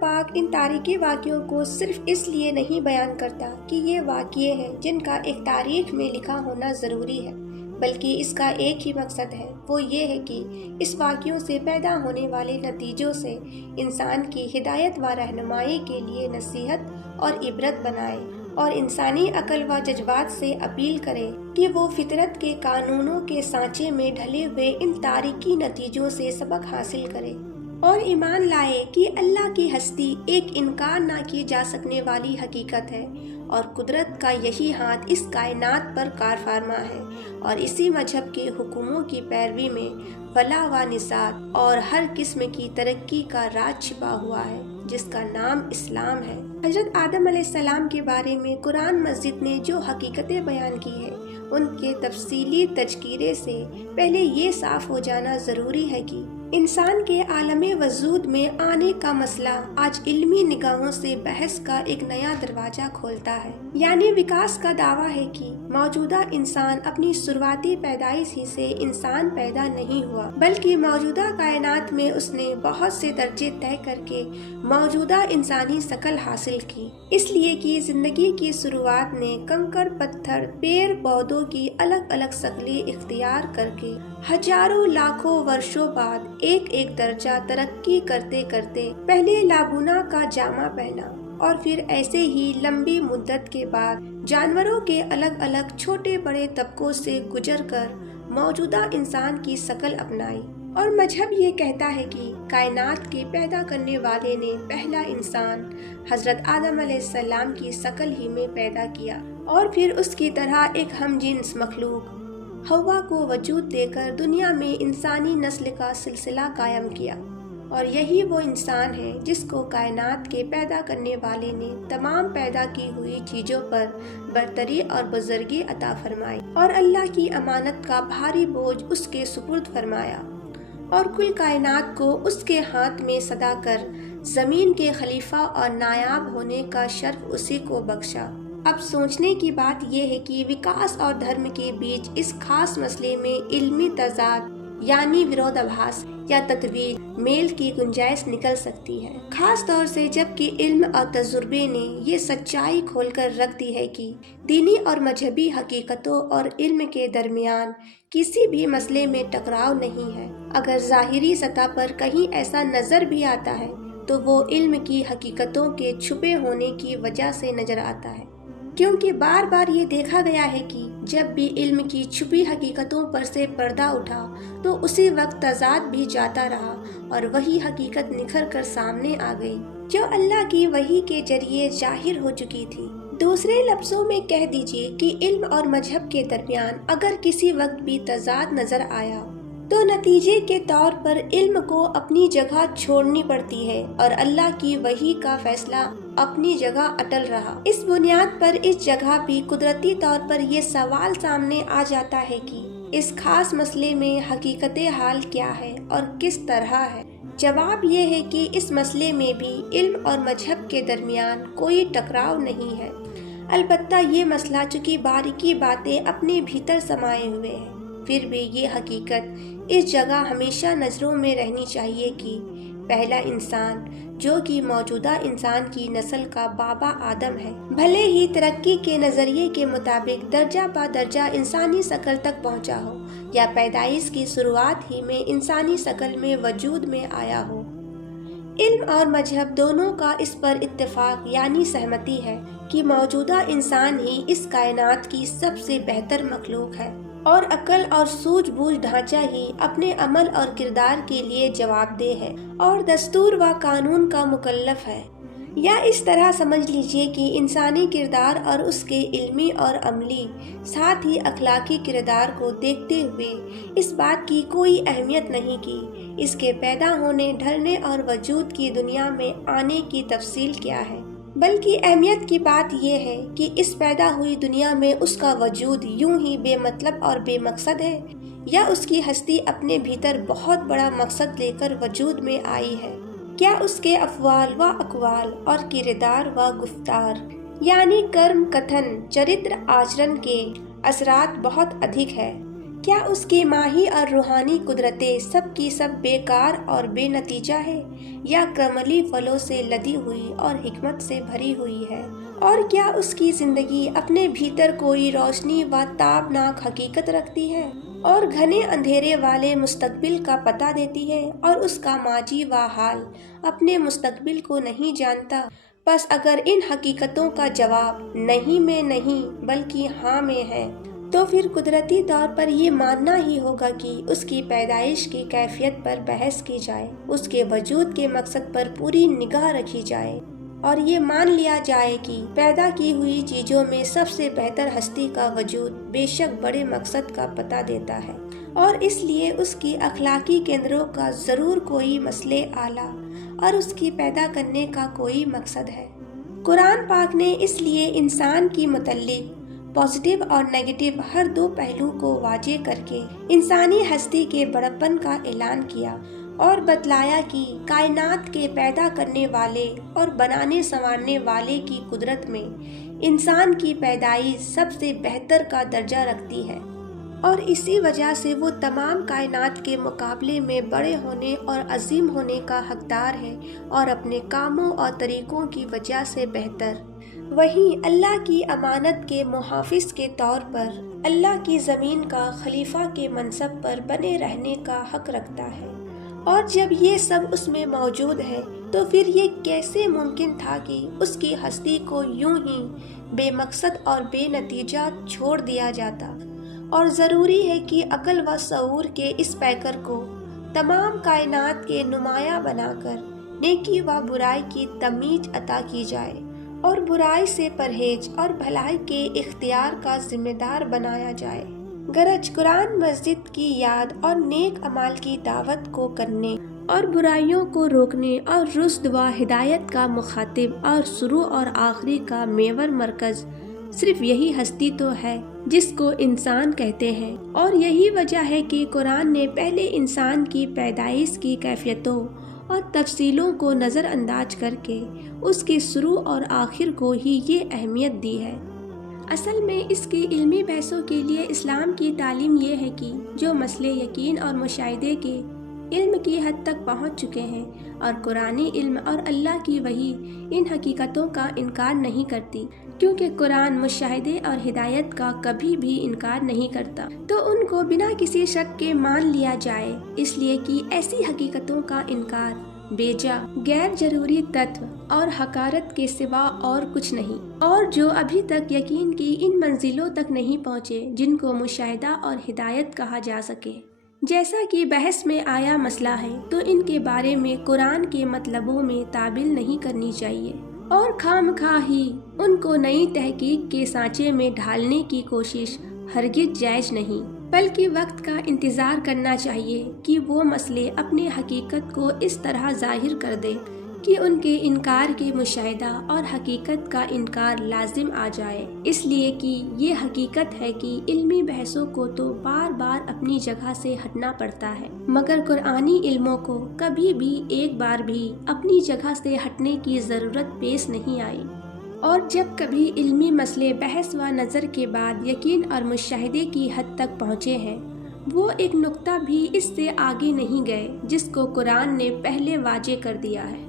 پاک ان تاریخی واقعوں کو صرف اس لیے نہیں بیان کرتا کہ یہ واقعے ہیں جن کا ایک تاریخ میں لکھا ہونا ضروری ہے، بلکہ اس کا ایک ہی مقصد ہے، وہ یہ ہے کہ اس واقعوں سے پیدا ہونے والے نتیجوں سے انسان کی ہدایت و رہنمائی کے لیے نصیحت اور عبرت بنائے، اور انسانی عقل و جذبات سے اپیل کرے کہ وہ فطرت کے قانونوں کے سانچے میں ڈھلے ہوئے ان تاریخی نتیجوں سے سبق حاصل کرے، اور ایمان لائے کہ اللہ کی ہستی ایک انکار نہ کی جا سکنے والی حقیقت ہے، اور قدرت کا یہی ہاتھ اس کائنات پر کار فرما ہے، اور اسی مذہب کے حکموں کی پیروی میں فلاح و نجات اور ہر قسم کی ترقی کا راز چھپا ہوا ہے، جس کا نام اسلام ہے۔ حضرت آدم علیہ السلام کے بارے میں قرآن مجید نے جو حقیقتیں بیان کی ہیں، ان کے تفصیلی تذکرے سے پہلے یہ صاف ہو جانا ضروری ہے کہ انسان کے عالم وجود میں آنے کا مسئلہ آج علمی نگاہوں سے بحث کا ایک نیا دروازہ کھولتا ہے۔ یعنی وکاس کا دعویٰ ہے کہ موجودہ انسان اپنی شروعاتی پیدائش ہی سے انسان پیدا نہیں ہوا، بلکہ موجودہ کائنات میں اس نے بہت سے درجے طے کر کے موجودہ انسانی شکل حاصل کی، اس لیے کہ زندگی کی شروعات نے کنکر پتھر پیڑ پودوں کی الگ الگ شکلیں اختیار کر کے ہزاروں لاکھوں برسوں بعد ایک ایک درجہ ترقی کرتے کرتے پہلے لاگونا کا جامہ پہنا، اور پھر ایسے ہی لمبی مدت کے بعد جانوروں کے الگ الگ چھوٹے بڑے طبقوں سے گزر کر موجودہ انسان کی شکل اپنائی۔ اور مذہب یہ کہتا ہے کہ کائنات کے پیدا کرنے والے نے پہلا انسان حضرت آدم علیہ السلام کی شکل ہی میں پیدا کیا، اور پھر اس کی طرح ایک ہم جنس مخلوق ہوا کو وجود دے کر دنیا میں انسانی نسل کا سلسلہ قائم کیا، اور یہی وہ انسان ہے جس کو کائنات کے پیدا کرنے والے نے تمام پیدا کی ہوئی چیزوں پر برتری اور بزرگی عطا فرمائی، اور اللہ کی امانت کا بھاری بوجھ اس کے سپرد فرمایا، اور کل کائنات کو اس کے ہاتھ میں سدا کر زمین کے خلیفہ اور نائب ہونے کا شرف اسی کو بخشا۔ اب سوچنے کی بات یہ ہے کہ وکاس اور دھرم کے بیچ اس خاص مسئلے میں علمی تضاد یعنی ورودابھاس یا تطویل میل کی گنجائش نکل سکتی ہے، خاص طور سے جب کہ علم اور تجربے نے یہ سچائی کھول کر رکھ دی ہے کہ دینی اور مذہبی حقیقتوں اور علم کے درمیان کسی بھی مسئلے میں ٹکراؤ نہیں ہے۔ اگر ظاہری سطح پر کہیں ایسا نظر بھی آتا ہے تو وہ علم کی حقیقتوں کے چھپے ہونے کی وجہ سے نظر آتا ہے، کیونکہ بار بار یہ دیکھا گیا ہے کہ جب بھی علم کی چھپی حقیقتوں پر سے پردہ اٹھا تو اسی وقت تضاد بھی جاتا رہا، اور وہی حقیقت نکھر کر سامنے آ گئی جو اللہ کی وحی کے ذریعے ظاہر ہو چکی تھی۔ دوسرے لفظوں میں کہہ دیجئے کہ علم اور مذہب کے درمیان اگر کسی وقت بھی تضاد نظر آیا تو نتیجے کے طور پر علم کو اپنی جگہ چھوڑنی پڑتی ہے، اور اللہ کی وحی کا فیصلہ اپنی جگہ اٹل رہا۔ اس بنیاد پر اس جگہ بھی قدرتی طور پر یہ سوال سامنے آ جاتا ہے کہ اس خاص مسئلے میں حقیقت حال کیا ہے اور کس طرح ہے۔ جواب یہ ہے کہ اس مسئلے میں بھی علم اور مذہب کے درمیان کوئی ٹکراؤ نہیں ہے، البتہ یہ مسئلہ چونکہ باریکی باتیں اپنے بھیتر سمائے ہوئے ہیں، پھر بھی یہ حقیقت اس جگہ ہمیشہ نظروں میں رہنی چاہیے کہ پہلا انسان جو کہ موجودہ انسان کی نسل کا بابا آدم ہے، بھلے ہی ترقی کے نظریے کے مطابق درجہ با درجہ انسانی شکل تک پہنچا ہو، یا پیدائش کی شروعات ہی میں انسانی شکل میں وجود میں آیا ہو، علم اور مذہب دونوں کا اس پر اتفاق یعنی سہمتی ہے کہ موجودہ انسان ہی اس کائنات کی سب سے بہتر مخلوق ہے، اور عقل اور سوجھ بوجھ ڈھانچہ ہی اپنے عمل اور کردار کے لیے جواب دہ ہے اور دستور و قانون کا مکلف ہے۔ یا اس طرح سمجھ لیجئے کہ انسانی کردار اور اس کے علمی اور عملی ساتھ ہی اخلاقی کردار کو دیکھتے ہوئے اس بات کی کوئی اہمیت نہیں کہ اس کے پیدا ہونے، ڈھلنے اور وجود کی دنیا میں آنے کی تفصیل کیا ہے، بلکہ اہمیت کی بات یہ ہے کہ اس پیدا ہوئی دنیا میں اس کا وجود یوں ہی بے مطلب اور بے مقصد ہے، یا اس کی ہستی اپنے بھیتر بہت بڑا مقصد لے کر وجود میں آئی ہے۔ کیا اس کے افعال و اقوال اور کردار و گفتار یعنی کرم کتھن چرتر آچرن کے اثرات بہت ادھک ہے، کیا اس کی ماہی اور روحانی قدرتیں سب کی سب بیکار اور بے نتیجہ ہے، یا کملی پھلوں سے لدی ہوئی اور حکمت سے بھری ہوئی ہے؟ اور کیا اس کی زندگی اپنے بھیتر کوئی روشنی و تابناک حقیقت رکھتی ہے اور گھنے اندھیرے والے مستقبل کا پتہ دیتی ہے، اور اس کا ماضی و حال اپنے مستقبل کو نہیں جانتا؟ بس اگر ان حقیقتوں کا جواب نہیں میں نہیں بلکہ ہاں میں ہے، تو پھر قدرتی طور پر یہ ماننا ہی ہوگا کہ اس کی پیدائش کی کیفیت پر بحث کی جائے، اس کے وجود کے مقصد پر پوری نگاہ رکھی جائے، اور یہ مان لیا جائے کہ پیدا کی ہوئی چیزوں میں سب سے بہتر ہستی کا وجود بے شک بڑے مقصد کا پتہ دیتا ہے، اور اس لیے اس کی اخلاقی کیندروں کا ضرور کوئی مسئلہ اعلیٰ اور اس کی پیدا کرنے کا کوئی مقصد ہے۔ قرآن پاک نے اس لیے انسان کی متعلق پازیٹیو اور نیگیٹو ہر دو پہلو کو واضح کر کے انسانی ہستی کے بڑپن کا اعلان کیا اور بتلایا کہ کائنات کے پیدا کرنے والے اور بنانے سنوارنے والے کی قدرت میں انسان کی پیدائش سب سے بہتر کا درجہ رکھتی ہے، اور اسی وجہ سے وہ تمام کائنات کے مقابلے میں بڑے ہونے اور عظیم ہونے کا حقدار ہے اور اپنے کاموں اور طریقوں کی وجہ سے بہتر۔ وہیں اللہ کی امانت کے محافظ کے طور پر اللہ کی زمین کا خلیفہ کے منصب پر بنے رہنے کا حق رکھتا ہے، اور جب یہ سب اس میں موجود ہے تو پھر یہ کیسے ممکن تھا کہ اس کی ہستی کو یوں ہی بے مقصد اور بے نتیجہ چھوڑ دیا جاتا؟ اور ضروری ہے کہ عقل و شعور کے اس پیکر کو تمام کائنات کے نمایاں بنا کر نیکی و برائی کی تمیز عطا کی جائے، اور برائی سے پرہیز اور بھلائی کے اختیار کا ذمہ دار بنایا جائے۔ گرچہ قرآن مسجد کی یاد اور نیک اعمال کی دعوت کو کرنے اور برائیوں کو روکنے اور رشد و ہدایت کا مخاطب اور شروع اور آخری کا محور مرکز صرف یہی ہستی تو ہے جس کو انسان کہتے ہیں، اور یہی وجہ ہے کہ قرآن نے پہلے انسان کی پیدائش کی کیفیتوں اور تفصیلوں کو نظر انداز کر کے اس کے شروع اور آخر کو ہی یہ اہمیت دی ہے۔ اصل میں اس کی علمی بحثوں کے لیے اسلام کی تعلیم یہ ہے کہ جو مسئلے یقین اور مشاہدے کے علم کی حد تک پہنچ چکے ہیں، اور قرآنی علم اور اللہ کی وحی ان حقیقتوں کا انکار نہیں کرتی، کیونکہ قرآن مشاہدے اور ہدایت کا کبھی بھی انکار نہیں کرتا، تو ان کو بنا کسی شک کے مان لیا جائے، اس لیے کہ ایسی حقیقتوں کا انکار بیجا غیر ضروری تتو اور حقارت کے سوا اور کچھ نہیں، اور جو ابھی تک یقین کی ان منزلوں تک نہیں پہنچے جن کو مشاہدہ اور ہدایت کہا جا سکے، جیسا کہ بحث میں آیا مسئلہ ہے، تو ان کے بارے میں قرآن کے مطلبوں میں تعبیل نہیں کرنی چاہیے، اور خواہ ہی ان کو نئی تحقیق کے سانچے میں ڈھالنے کی کوشش ہرگز جائز نہیں، بلکہ وقت کا انتظار کرنا چاہیے کہ وہ مسئلے اپنے حقیقت کو اس طرح ظاہر کر دے کہ ان کے انکار کے مشاہدہ اور حقیقت کا انکار لازم آ جائے، اس لیے کہ یہ حقیقت ہے کہ علمی بحثوں کو تو بار بار اپنی جگہ سے ہٹنا پڑتا ہے، مگر قرآنی علموں کو کبھی بھی ایک بار بھی اپنی جگہ سے ہٹنے کی ضرورت پیش نہیں آئی، اور جب کبھی علمی مسئلے بحث و نظر کے بعد یقین اور مشاہدے کی حد تک پہنچے ہیں، وہ ایک نقطہ بھی اس سے آگے نہیں گئے جس کو قرآن نے پہلے واضح کر دیا ہے۔